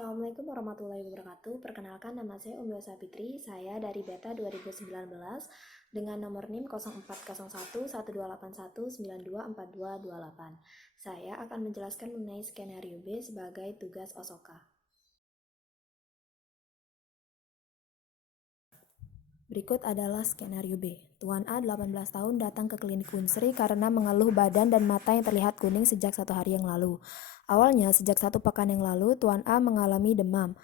Assalamualaikum warahmatullahi wabarakatuh. Perkenalkan, nama saya Umi Sapitri. Saya dari Beta 2019 dengan nomor NIM 04011281924228. Saya akan menjelaskan mengenai skenario B sebagai tugas Osoka. Berikut adalah skenario B. Tuan A 18 tahun datang ke klinik Unsri karena mengeluh badan dan mata yang terlihat kuning sejak 1 hari yang lalu. Awalnya, sejak 1 pekan yang lalu, Tuan A mengalami demam.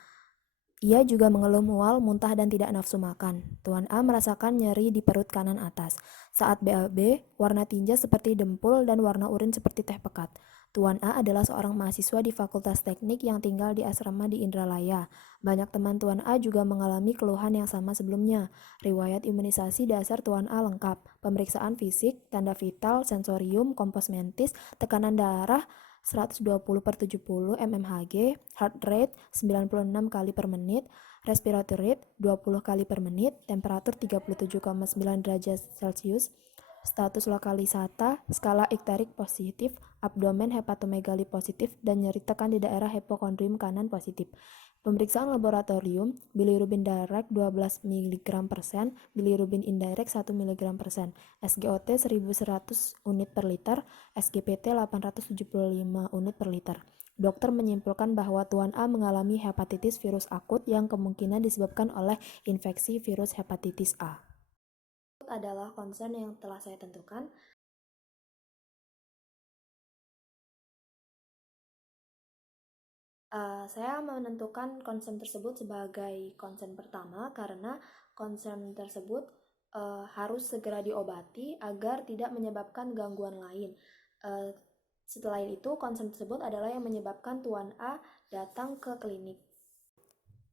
Ia juga mengeluh mual, muntah, dan tidak nafsu makan. Tuan A merasakan nyeri di perut kanan atas. Saat BAB, warna tinja seperti dempul dan warna urin seperti teh pekat. Tuan A adalah seorang mahasiswa di Fakultas Teknik yang tinggal di asrama di Indralaya. Banyak teman Tuan A juga mengalami keluhan yang sama sebelumnya. Riwayat imunisasi dasar Tuan A lengkap. Pemeriksaan fisik, tanda vital, sensorium, kompos mentis, tekanan darah 120/70 mmHg, heart rate 96 kali per menit, respiratory rate 20 kali per menit, temperatur 37,9 derajat Celcius, status lokalisata, skala ikterik positif, abdomen hepatomegali positif, dan nyeri tekan di daerah hipokondrium kanan positif. Pemeriksaan laboratorium, bilirubin direct 12 mg/sen, bilirubin indirect 1 mg/sen, SGOT 1100 unit per liter, SGPT 875 unit per liter. Dokter menyimpulkan bahwa Tuan A mengalami hepatitis virus akut yang kemungkinan disebabkan oleh infeksi virus hepatitis A. Adalah concern yang telah saya tentukan. Saya menentukan concern tersebut sebagai concern pertama karena concern tersebut harus segera diobati agar tidak menyebabkan gangguan lain. Setelah itu, concern tersebut adalah yang menyebabkan Tuan A datang ke klinik.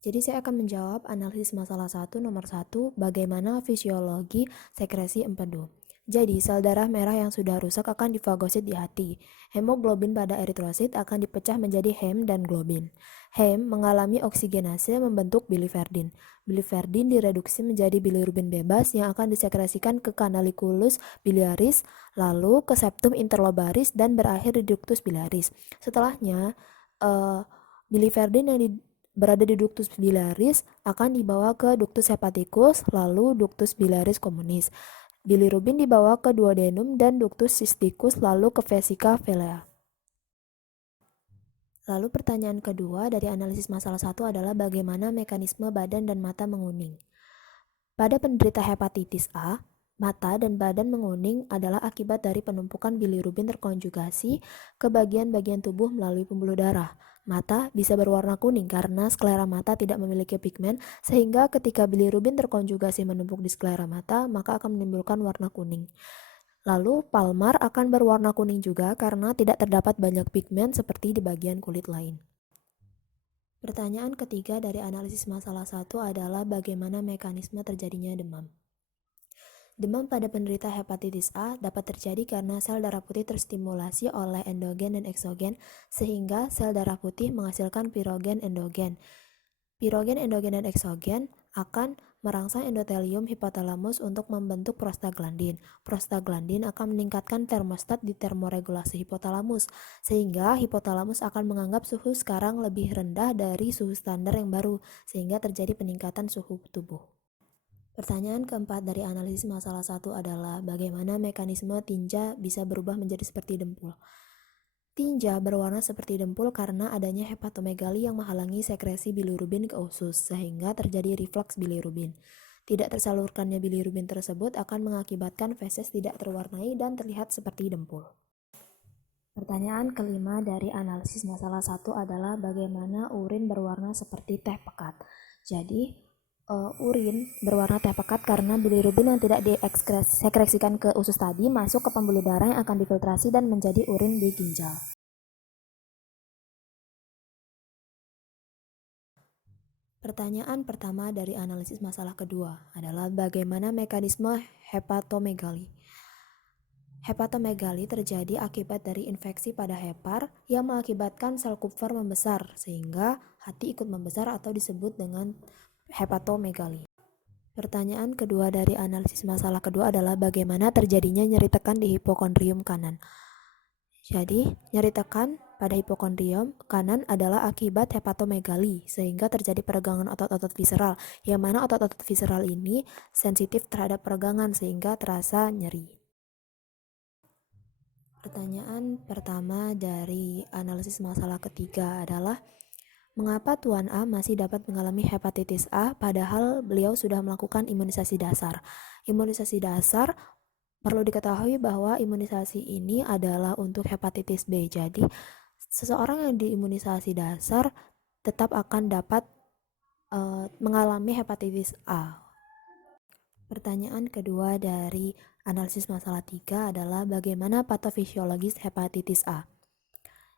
Jadi saya akan menjawab analisis masalah 1 nomor 1, bagaimana fisiologi sekresi empedu. Jadi, sel darah merah yang sudah rusak akan difagosit di hati. Hemoglobin pada eritrosit akan dipecah menjadi hem dan globin. Hem mengalami oksigenase membentuk biliverdin. Biliverdin direduksi menjadi bilirubin bebas yang akan disekresikan ke kanalikulus biliaris, lalu ke septum interlobaris dan berakhir di ductus biliaris. Setelahnya, biliverdin yang berada di ductus biliaris akan dibawa ke ductus hepaticus, lalu ductus biliaris communis. Bilirubin dibawa ke duodenum dan ductus cysticus, lalu ke vesica vilea. Lalu pertanyaan kedua dari analisis masalah 1 adalah bagaimana mekanisme badan dan mata menguning. Pada penderita hepatitis A, mata dan badan menguning adalah akibat dari penumpukan bilirubin terkonjugasi ke bagian-bagian tubuh melalui pembuluh darah. Mata bisa berwarna kuning karena sklera mata tidak memiliki pigmen, sehingga ketika bilirubin terkonjugasi menumpuk di sklera mata, maka akan menimbulkan warna kuning. Lalu palmar akan berwarna kuning juga karena tidak terdapat banyak pigmen seperti di bagian kulit lain. Pertanyaan ketiga dari analisis masalah 1 adalah bagaimana mekanisme terjadinya demam. Demam pada penderita hepatitis A dapat terjadi karena sel darah putih terstimulasi oleh endogen dan eksogen, sehingga sel darah putih menghasilkan pirogen endogen. Pirogen endogen dan eksogen akan merangsang endotelium hipotalamus untuk membentuk prostaglandin. Prostaglandin akan meningkatkan termostat di termoregulasi hipotalamus, sehingga hipotalamus akan menganggap suhu sekarang lebih rendah dari suhu standar yang baru, sehingga terjadi peningkatan suhu tubuh. Pertanyaan keempat dari analisis masalah 1 adalah bagaimana mekanisme tinja bisa berubah menjadi seperti dempul. Tinja berwarna seperti dempul karena adanya hepatomegali yang menghalangi sekresi bilirubin ke usus, sehingga terjadi reflux bilirubin. Tidak tersalurkannya bilirubin tersebut akan mengakibatkan feses tidak terwarnai dan terlihat seperti dempul. Pertanyaan kelima dari analisis masalah 1 adalah bagaimana urin berwarna seperti teh pekat. Jadi, urin berwarna teh pekat karena bilirubin yang tidak disekresikan ke usus tadi masuk ke pembuluh darah yang akan difiltrasi dan menjadi urin di ginjal. Pertanyaan pertama dari analisis masalah kedua adalah bagaimana mekanisme hepatomegali. Hepatomegali terjadi akibat dari infeksi pada hepar yang mengakibatkan sel Kupffer membesar sehingga hati ikut membesar atau disebut dengan hepatomegali. Pertanyaan kedua dari analisis masalah kedua adalah bagaimana terjadinya nyeri tekan di hipokondrium kanan. Jadi, nyeri tekan pada hipokondrium kanan adalah akibat hepatomegali, sehingga terjadi peregangan otot-otot visceral, yang mana otot-otot visceral ini sensitif terhadap peregangan sehingga terasa nyeri. Pertanyaan pertama dari analisis masalah ketiga adalah, mengapa Tuan A masih dapat mengalami hepatitis A padahal beliau sudah melakukan imunisasi dasar? Imunisasi dasar perlu diketahui bahwa imunisasi ini adalah untuk hepatitis B. Jadi, seseorang yang diimunisasi dasar tetap akan dapat mengalami hepatitis A. Pertanyaan kedua dari analisis masalah 3 adalah bagaimana patofisiologis hepatitis A.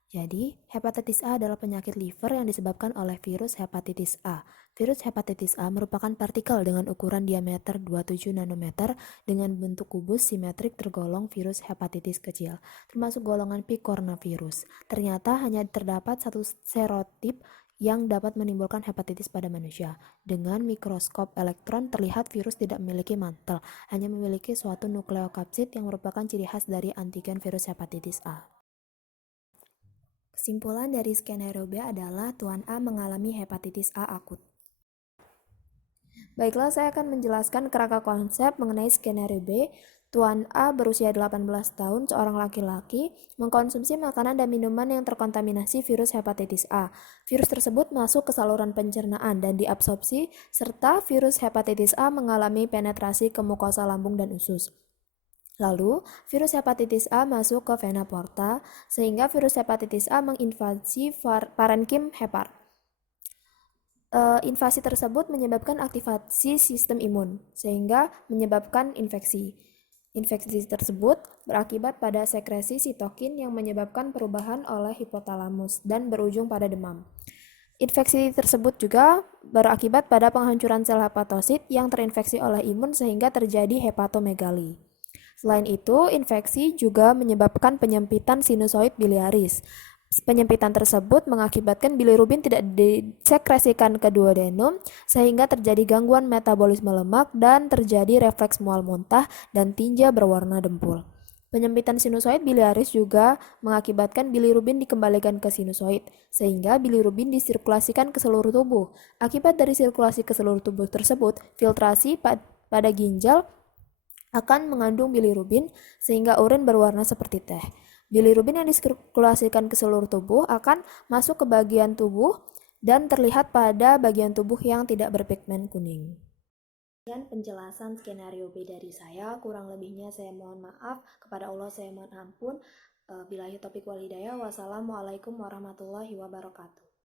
Jadi, hepatitis A adalah penyakit liver yang disebabkan oleh virus hepatitis A. Virus hepatitis A merupakan partikel dengan ukuran diameter 27 nanometer dengan bentuk kubus simetrik tergolong virus hepatitis kecil, termasuk golongan picornavirus. Ternyata hanya terdapat satu serotip yang dapat menimbulkan hepatitis pada manusia. Dengan mikroskop elektron terlihat virus tidak memiliki mantel, hanya memiliki suatu nukleokapsid yang merupakan ciri khas dari antigen virus hepatitis A. Kesimpulan dari skenario B adalah Tuan A mengalami hepatitis A akut. Baiklah, saya akan menjelaskan kerangka konsep mengenai skenario B. Tuan A berusia 18 tahun, seorang laki-laki, mengkonsumsi makanan dan minuman yang terkontaminasi virus hepatitis A. Virus tersebut masuk ke saluran pencernaan dan diabsorpsi, serta virus hepatitis A mengalami penetrasi ke mukosa lambung dan usus. Lalu, virus hepatitis A masuk ke vena porta, sehingga virus hepatitis A menginvasi parenkim hepar. Invasi tersebut menyebabkan aktivasi sistem imun, sehingga menyebabkan infeksi. Infeksi tersebut berakibat pada sekresi sitokin yang menyebabkan perubahan oleh hipotalamus dan berujung pada demam. Infeksi tersebut juga berakibat pada penghancuran sel hepatosit yang terinfeksi oleh imun sehingga terjadi hepatomegali. Selain itu, infeksi juga menyebabkan penyempitan sinusoid biliaris. Penyempitan tersebut mengakibatkan bilirubin tidak disekresikan ke duodenum sehingga terjadi gangguan metabolisme lemak dan terjadi refleks mual muntah dan tinja berwarna dempul. Penyempitan sinusoid biliaris juga mengakibatkan bilirubin dikembalikan ke sinusoid sehingga bilirubin disirkulasikan ke seluruh tubuh. Akibat dari sirkulasi ke seluruh tubuh tersebut, filtrasi pada ginjal akan mengandung bilirubin sehingga urin berwarna seperti teh. Bilirubin yang disirkulasikan ke seluruh tubuh akan masuk ke bagian tubuh dan terlihat pada bagian tubuh yang tidak berpigmen kuning. Sekian penjelasan skenario B dari saya, kurang lebihnya saya mohon maaf, kepada Allah saya mohon ampun. Billahi taufiq wal hidayah. Wassalamualaikum warahmatullahi wabarakatuh.